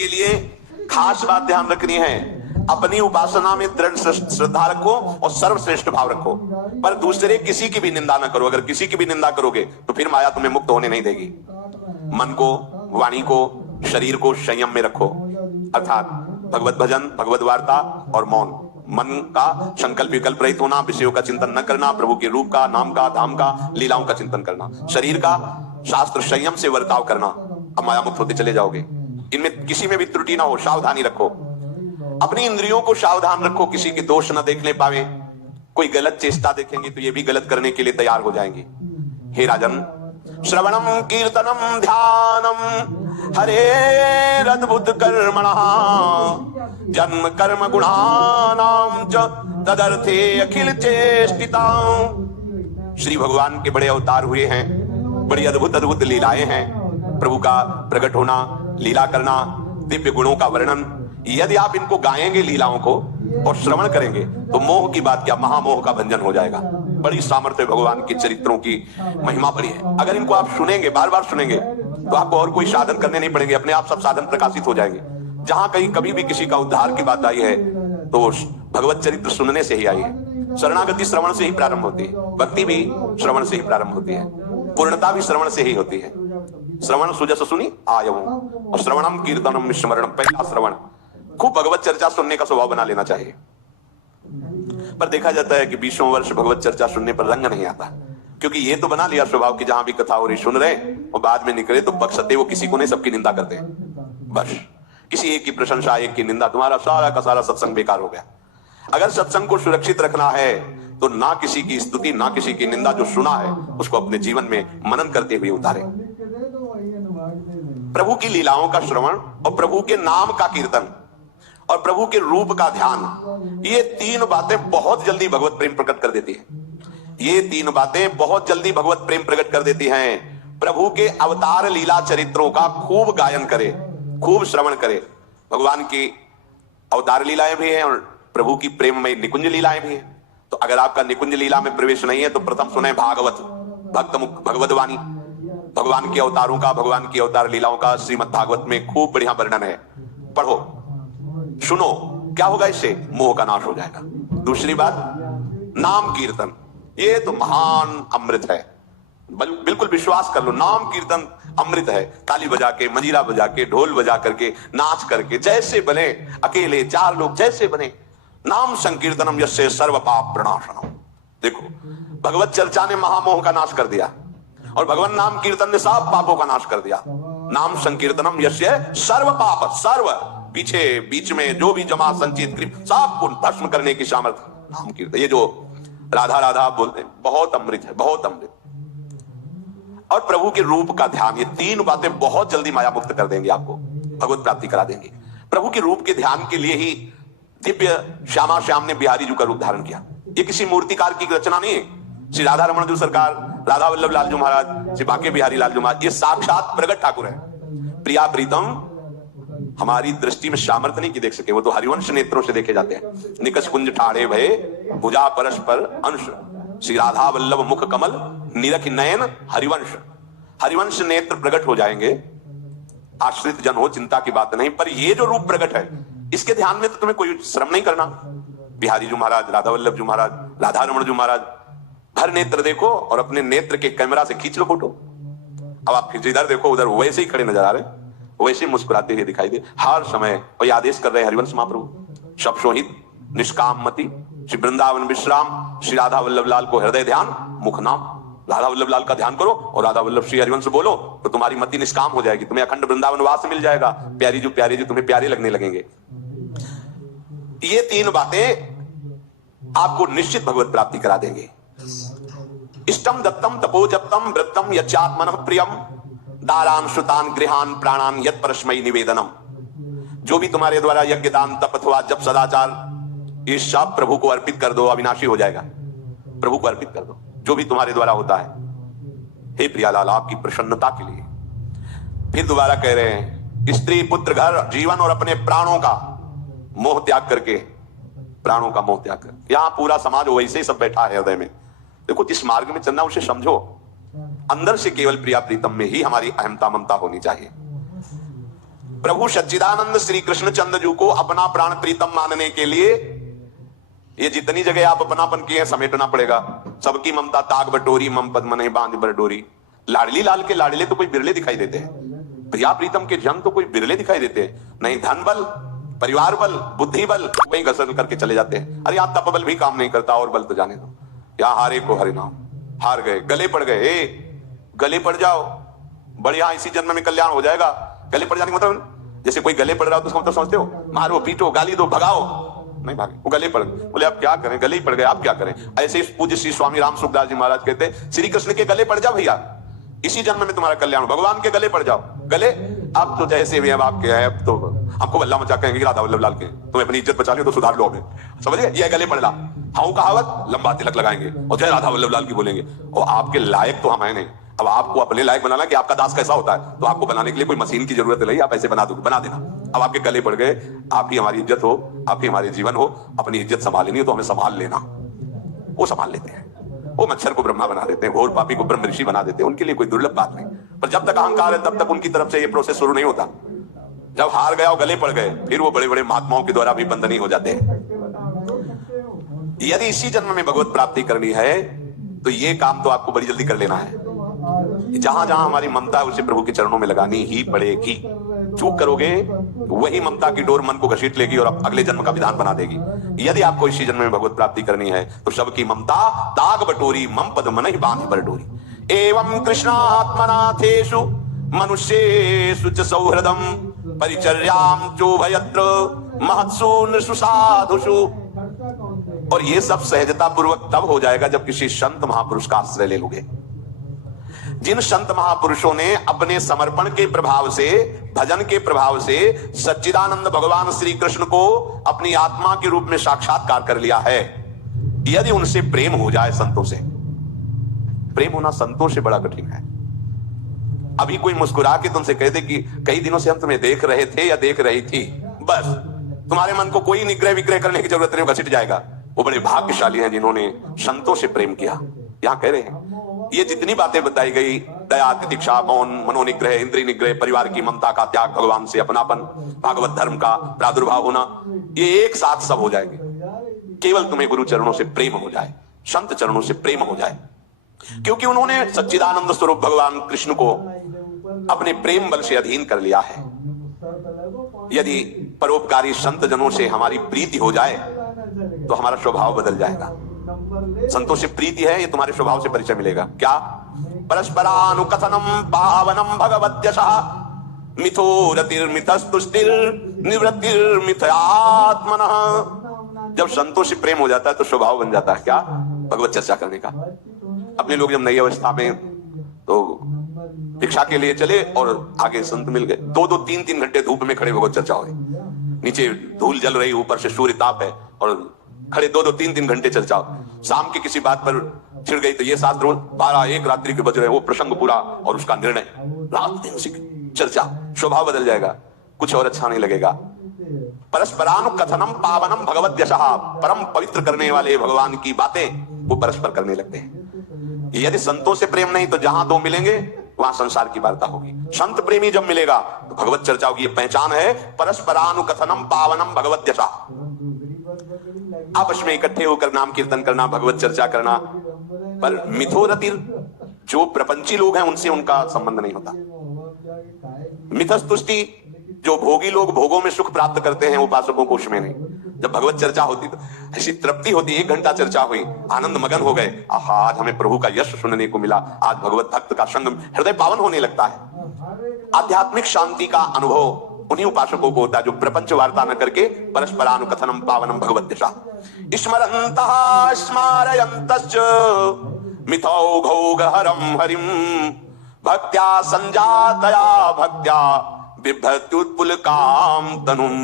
के लिए खास बात ध्यान रखनी है, अपनी उपासना में दृढ़ श्रद्धा रखो और सर्वश्रेष्ठ भाव रखो, पर दूसरे किसी की भी निंदा न करो। अगर किसी की भी निंदा करोगे तो फिर माया तुम्हें मुक्त होने नहीं देगी। मन को, वाणी को, शरीर को संयम में रखो, अर्थात भगवत भजन, भगवत वार्ता और मौन। मन का संकल्प विकल्प रहित होना, विषयों का चिंतन न करना, प्रभु के रूप का, नाम का, धाम का, लीलाओं का चिंतन करना। शरीर का शास्त्र संयम से वर्ताव करना। अब माया मुक्त होते चले जाओगे। इनमें किसी में भी त्रुटि ना हो, सावधानी रखो। अपनी इंद्रियों को सावधान रखो, किसी के दोष न देखने पावे। कोई गलत चेष्टा देखेंगे तो ये भी गलत करने के लिए तैयार हो जाएंगे। हे राजन, श्रवणम कीर्तनम ध्यानम हरेरद्भुत कर्मणः जन्म कर्म गुणानां च तदर्थे अखिल चेष्टितां। श्री भगवान के बड़े अवतार हुए हैं, बड़ी अद्भुत अद्भुत लीलाएं हैं। प्रभु का प्रकट होना, लीला करना, दिव्य गुणों का वर्णन। यदि आप इनको गाएंगे, लीलाओं को, और श्रवण करेंगे तो मोह की बात क्या, महामोह का भंजन हो जाएगा। बड़ी सामर्थ्य भगवान के चरित्रों की महिमा बड़ी है। अगर इनको आप सुनेंगे, बार बार सुनेंगे, तो आपको और कोई साधन करने नहीं पड़ेंगे, अपने आप सब साधन प्रकाशित हो जाएंगे। जहां कहीं कभी भी किसी का उद्धार की बात आई है तो भगवत चरित्र सुनने से ही आई है। शरणागति श्रवण से ही प्रारंभ होती है, भक्ति भी श्रवण से ही प्रारंभ होती है, पूर्णता भी श्रवण से ही होती है। श्रवण सुजस सुनी आयऊ, और श्रवणम कीर्तनम स्मरणम, पहला श्रवण। खूब भगवत चर्चा सुनने का स्वभाव बना लेना चाहिए। पर देखा जाता है कि 20 वर्ष भगवत चर्चा सुनने पर रंग नहीं आता, क्योंकि ये तो बना लिया स्वभाव कि जहां भी कथा हो रही सुन रहे और बाद में निकले तो बख्शते वो किसी को नहीं, सबकी निंदा करते हैं। बस किसी एक की प्रशंसा, एक की निंदा, तुम्हारा सारा का सारा सत्संग बेकार हो गया। अगर सत्संग को सुरक्षित रखना है तो ना किसी की स्तुति, ना किसी की निंदा, जो सुना है उसको अपने जीवन में मनन करते हुए उतारे। प्रभु की लीलाओं का श्रवण और प्रभु के नाम का कीर्तन और प्रभु के रूप का ध्यान, ये तीन बातें बहुत जल्दी भगवत प्रेम प्रकट कर देती है। ये तीन बातें बहुत जल्दी भगवत प्रेम प्रकट कर देती हैं। प्रभु के अवतार लीला चरित्रों का खूब गायन करे, खूब श्रवण करे। भगवान की अवतार लीलाएं भी हैं और प्रभु की प्रेममय निकुंज लीलाएं भी हैं। तो अगर आपका निकुंज लीला में प्रवेश नहीं है तो प्रथम सुने भागवत, भगवत वाणी, भगवान के अवतारों का, भगवान की अवतार लीलाओं का श्रीमद् भागवत में खूब बढ़िया वर्णन है। पढ़ो, सुनो, क्या होगा इससे? मोह का नाश हो जाएगा। दूसरी बात, नाम कीर्तन, ये तो महान अमृत है। बिल्कुल विश्वास कर लो, नाम कीर्तन अमृत है। ताली बजा के, मंजीरा बजा के, ढोल बजा करके, नाच करके, जैसे बने, अकेले 4 लोग जैसे बने, नाम संकीर्तनम यस्य सर्व पाप प्रणाशनम। देखो, भगवत चर्चा ने महामोह का नाश कर दिया और भगवान नाम कीर्तन ने सब पापों का नाश कर दिया। नाम संकीर्तनम यस्य सर्व पाप, सर्व पीछे बीच में जो भी जमा संचित सबको भस्म करने की सामर्थ्य नाम कीर्तन। ये जो राधा राधा बोलते हैं, बहुत अमृत है, बहुत अमृत। और प्रभु के रूप का ध्यान, ये तीन बातें बहुत जल्दी माया मुक्त कर देंगे, आपको भगवत प्राप्ति करा देंगे। प्रभु के रूप के ध्यान के लिए ही दिव्य श्यामा श्याम ने बिहारी जी का रूप धारण किया। ये किसी मूर्तिकार की रचना नहीं है। श्री राधा रमण जी सरकार, राधा वल्लभ लाल जी महाराज, श्री बांके बिहारी लाल जी महाराज, ये साक्षात प्रगट ठाकुर है। प्रिया प्रीतम हमारी दृष्टि में सामर्थ्य नहीं कि देख सके, वो तो हरिवंश नेत्रों से देखे जाते हैं। निकष कुंज ठाड़े भये भुजा परस्पर अंश, श्री राधा वल्लभ मुख कमल निरख नयन हरिवंश। हरिवंश नेत्र प्रकट हो जाएंगे, आश्रित जन हो, चिंता की बात नहीं। पर ये जो रूप प्रकट है, इसके ध्यान में तो तुम्हें कोई श्रम नहीं करना। बिहारी जी महाराज, राधा वल्लभ जी महाराज, राधा रमण जी महाराज, हर नेत्र देखो और अपने नेत्र के कैमरा से खींच लो फोटो। अब आप फिर इधर देखो, उधर वैसे ही खड़े नजर आ रहे, वैसे मुस्कुराते हुए दिखाई दे हर समय। और ये आदेश कर रहे हरिवंश महाप्रभु, शब्दोहित निष्काम मति, श्री वृंदावन विश्राम, श्री राधा वल्लभ लाल को हृदय ध्यान, मुख नाम। राधा वल्लभ लाल का ध्यान करो और राधा वल्लभ श्री हरिवंश बोलो तो तुम्हारी मति निष्काम हो जाएगी, तुम्हें अखंड वृंदावन वास मिल जाएगा। प्यारी जी तुम्हें प्यारे लगने लगेंगे। ये तीन बातें आपको निश्चित भगवत प्राप्ति करा देंगे। इष्टम दत्तम तपोजप्तम वृत्तम यच्चात्मनः प्रियम दारान श्रुतान गृहान प्राणान यत् परस्मै निवेदनम। जो भी तुम्हारे द्वारा यज्ञ दान तप अथवा जप सदाचार, ये सब प्रभु को अर्पित कर दो, अविनाशी हो जाएगा। प्रभु को अर्पित कर दो जो भी तुम्हारे द्वारा होता है। हे प्रियालाल, आपकी प्रसन्नता के लिए फिर दोबारा कह रहे हैं, स्त्री पुत्र घर जीवन और अपने प्राणों का मोह त्याग करके, प्राणों का मोह त्याग कर। यहां पूरा समाज वैसे ही सब बैठा है हृदय में। देखो, जिस मार्ग में चलना उसे समझो। अंदर से केवल प्रिया प्रीतम में ही हमारी अहमता ममता होनी चाहिए। प्रभु सच्चिदानंद श्री कृष्ण चंद्र को अपना प्राण प्रीतम मानने के लिए ये जितनी जगह आप अपनापन किए समेटना पड़ेगा। सबकी ममता ताग बटोरी, मम पद्म नहीं बांध बरडोरी। लाडली लाल के लाडले तो कोई बिरले दिखाई देते हैं, प्रिया प्रीतम के जन तो कोई बिरले दिखाई देते हैं। नहीं धन बल, परिवार बल, बुद्धि बल वही घसर करके चले जाते हैं। अरे यहाँ तप बल भी काम नहीं करता, और बल तो जाने दो। यहाँ हारे को हरे नाम, हार गए, गले पड़ गए। गले पड़ जाओ, बढ़िया इसी जन्म में कल्याण हो जाएगा। गले पड़ जाने का मतलब, जैसे कोई गले पड़ रहा हो तो उसका मतलब समझते हो, मारो पीटो गाली दो भगाओ, नहीं भागे, वो गले पड़ गए। बोले आप क्या करें, गले ही पड़ गए, आप क्या करें। ऐसे ही पूज्य श्री स्वामी राम सुखदास जी महाराज कहते श्री कृष्ण के गले पड़ जाओ भैया, इसी जन्म में तुम्हारा कल्याण, भगवान के गले पड़ जाओ। गले अब तो जैसे भी अब आपके हैं, अब तो आपको बल्ला मचा कहेंगे राधा वल्लभ लाल के, तुम्हें अपनी इज्जत बचा लियो तो सुधार लो हमें, समझ गए। ये गले पड़ना, हाँ कहावत, लंबा तिलक लगाएंगे और जय राधा वल्लभ लाल की बोलेंगे। और आपके लायक तो हम है नहीं। अब आपको अपने लायक बनाना कि आपका दास कैसा होता है, तो आपको बनाने के लिए कोई मशीन की जरूरत नहीं, आप ऐसे बना दो, बना देना। अब आपके गले पड़ गए, आप ही हमारी इज्जत हो, आप ही हमारे जीवन हो, अपनी इज्जत संभालनी हो तो हमें संभाल लेना। वो संभाल लेते हैं, वो मच्छर को ब्रह्मा बना देते हैं, घोर पापी को ब्रह्म ऋषि बना देते हैं, उनके लिए कोई दुर्लभ बात नहीं। पर जब तक अहंकार है तब तक उनकी तरफ से ये प्रोसेस शुरू नहीं होता। जब हार गया और गले पड़ गए, फिर वो बड़े बड़े महात्माओं के द्वारा भी बंधनी हो जाते हैं। यदि इसी जन्म में भगवत प्राप्ति करनी है तो ये काम तो आपको बड़ी जल्दी कर लेना है। जहां जहां हमारी ममता है उसे प्रभु के चरणों में लगानी ही पड़ेगी। चूक करोगे वही ममता की डोर मन को घसीट लेगी और अगले जन्म का विधान बना देगी। यदि आपको इसी जन्म में भगवत प्राप्ति करनी है तो सबकी ममता ताग बटोरी, मम पद मन ही बांध बरडोरी। एवं कृष्णात्मनाथेषु मनुष्येषु च सौहृदम परिचर्याम चोभयत्र महत्सु नृषु साधुषु। और ये सब सहजता पूर्वक तब हो जाएगा जब किसी संत महापुरुष का आश्रय ले लोगे। जिन संत महापुरुषों ने अपने समर्पण के प्रभाव से, भजन के प्रभाव से सच्चिदानंद भगवान श्री कृष्ण को अपनी आत्मा के रूप में साक्षात्कार कर लिया है, यदि उनसे प्रेम हो जाए, संतों से प्रेम होना संतों से बड़ा कठिन है। अभी कोई मुस्कुरा के तुमसे कहते कि कई दिनों से हम तुम्हें देख रहे थे या देख रही थी, बस तुम्हारे मन को कोई निग्रह विग्रह करने की जरूरत नहीं, घसीट जाएगा। वो बड़े भाग्यशाली हैं जिन्होंने संतों से प्रेम किया। यहां कह रहे हैं ये जितनी बातें बताई गई, दया, तितिक्षा, मौन, मनोनिग्रह, इंद्रिय निग्रह, परिवार की ममता का त्याग, भगवान से अपनापन, भागवत धर्म का प्रादुर्भाव होना, ये एक साथ सब हो जाएंगे। केवल तुम्हें गुरु चरणों से प्रेम हो जाए, संत चरणों से प्रेम हो जाए, क्योंकि उन्होंने सच्चिदानंद स्वरूप भगवान कृष्ण को अपने प्रेम बल से अधीन कर लिया है। यदि परोपकारी संत जनों से हमारी प्रीति हो जाए तो हमारा स्वभाव बदल जाएगा। संतों से प्रीति है, ये तुम्हारे स्वभाव से परिचय मिलेगा। क्या? परस्परानुकथनम पावनम भगवत्यशः मिथो रतिर्मितस्तुष्टिर निवृत्तिर्मिथयात्मनः। जब संतों से प्रेम हो जाता है तो स्वभाव बन जाता है क्या? भगवत चर्चा करने का। अपने लोग जब नई अवस्था में तो भिक्षा के लिए चले और आगे संत मिल गए, 2-2, 3-3 घंटे धूप में खड़े भगवत चर्चा हो गई। नीचे धूल जल रही, ऊपर से सूर्य ताप है और खड़े 2-2, 3-3 घंटे चर्चा हो। शाम की किसी बात पर छिड़ गई तो ये शास्त्र 12-1 रात्रि के बज रहे, वो प्रसंग पूरा और उसका निर्णय, रात दिन उसी चर्चा। स्वभाव बदल जाएगा, कुछ और अच्छा नहीं लगेगा। परस्परानुकथनम पावनम भगवद्यशः, परम पवित्र करने वाले भगवान की बातें वो परस्पर करने लगते हैं। यदि संतों से प्रेम नहीं तो जहां दो मिलेंगे वहां संसार की वार्ता होगी। संत प्रेमी जब मिलेगा तो भगवत चर्चा होगी। ये पहचान है परस्परानुकथनम पावनम भगवद्यशः। आपस में इकट्ठे होकर नाम कीर्तन करना, भगवत चर्चा करना। पर मिथोरतिर, जो प्रपंची लोग हैं उनसे उनका संबंध नहीं होता। मिथस्तुष्टि, जो भोगी लोग भोगों में सुख प्राप्त करते हैं, उपासकों को उसमें नहीं। जब भगवत चर्चा होती तो ऐसी तृप्ति होती, 1 घंटा चर्चा हुई, आनंद मगन हो गए, आहा आज हमें प्रभु का यश सुनने को मिला, आज भगवत भक्त का संग, हृदय पावन होने लगता है। आध्यात्मिक शांति का अनुभव उन्हीं उपासकों को होता है जो प्रपंच वार्ता न करके परस्परानुकथनम पावनम भगवद्यशः स्मरन्तः स्मारयन्तश्च मिथौघौघहरं हरिं भक्त्या संजातया भक्त्या बिभ्रत्युत्पुलकाम तनुम।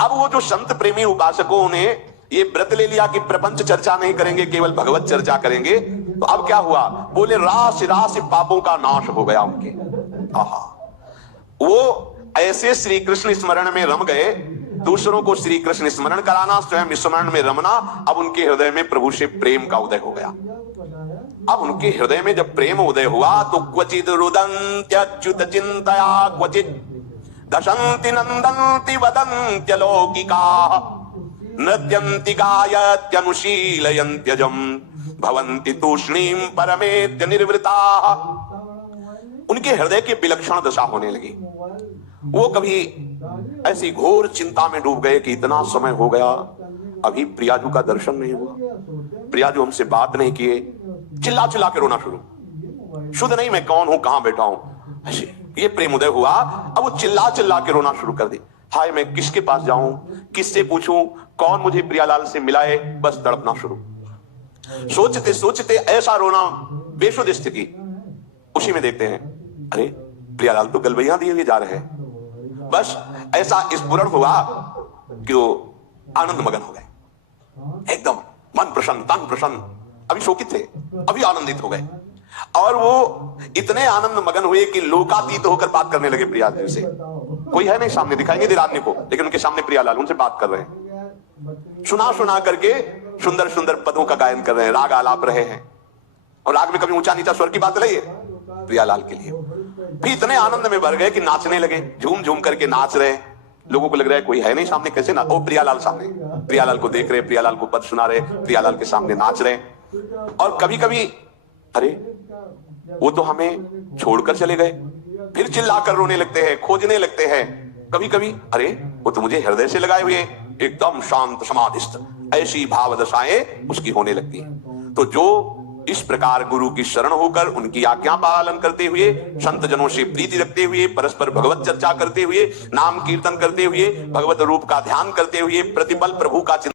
अब वो जो संत प्रेमी उपासकों ने ये व्रत ले लिया कि प्रपंच चर्चा नहीं करेंगे, केवल भगवत चर्चा करेंगे, तो अब क्या हुआ? बोले राशि राशि पापों का नाश हो गया उनके। आहा, वो ऐसे श्री कृष्ण स्मरण में रम गए, दूसरों को श्री कृष्ण स्मरण कराना, स्वयं स्मरण में रमना। अब उनके हृदय में प्रभु से प्रेम का उदय हो गया। अब उनके हृदय में जब प्रेम उदय हुआ तो क्वचित रुदन्त्यच्युत चिंतया क्वचित दशंति नंदंति वदंत्य लौकिका नृत्यंति गायत्यनुशीलयन्त्यजम भवन्ति तूष्णीम परमेत्य निर्वृता। उनके हृदय की विलक्षण दशा होने लगी। वो कभी ऐसी घोर चिंता में डूब गए कि इतना समय हो गया, अभी प्रियाजू का दर्शन नहीं हुआ, प्रियाजू हमसे बात नहीं किए। चिल्ला चिल्ला के रोना शुरू, शुद्ध नहीं मैं कौन हूं, कहां बैठा हूं। ऐसे ये प्रेम उदय हुआ। अब वो चिल्ला चिल्ला के रोना शुरू कर दी। हाय मैं किसके पास जाऊं, किससे पूछूं, कौन मुझे प्रियालाल से मिलाए। बस तड़पना शुरू। सोचते सोचते ऐसा रोना, बेशुद्ध स्थिति। उसी में देखते हैं अरे प्रियालाल तो गलबैया दिए हुए जा रहे हैं। बस ऐसा स्फुरण हुआ कि वो आनंद मगन हो गए, एकदम मन प्रसन्न, तन प्रसन्न। अभी शोकित थे, अभी आनंदित हो गए। और वो इतने आनंद मगन हुए कि लोकातीत होकर बात करने लगे प्रियालाल से। कोई है नहीं सामने, दिखाएंगे दिरादनी को, लेकिन उनके सामने प्रियालाल उनसे बात कर रहे हैं। सुना सुना करके सुंदर सुंदर पदों का गायन कर रहे हैं, राग आलाप रहे हैं। और राग में कभी ऊंचा नीचा स्वर की बात नहीं है प्रियालाल के लिए। भी इतने आनंद में भर गए कि नाचने लगे, झूम झूम करके नाच रहे। लोगों को लग रहा है कोई है नहीं सामने, कैसे ना। ओ प्रियालाल सामने, प्रियालाल को देख रहे, प्रियालाल को पद सुना रहे, प्रियालाल के सामने नाच रहे। और कभी कभी अरे वो तो हमें छोड़कर चले गए, फिर चिल्लाकर रोने लगते हैं, खोजने लगते हैं। कभी कभी अरे वो तो मुझे हृदय से लगाए हुए, एकदम शांत समाधिस्थ। ऐसी भाव दशाएं उसकी होने लगती हैं। तो जो इस प्रकार गुरु की शरण होकर उनकी आज्ञा पालन करते हुए, संत जनों से प्रीति रखते हुए, परस्पर भगवत चर्चा करते हुए, नाम कीर्तन करते हुए, भगवत रूप का ध्यान करते हुए, प्रतिपल प्रभु का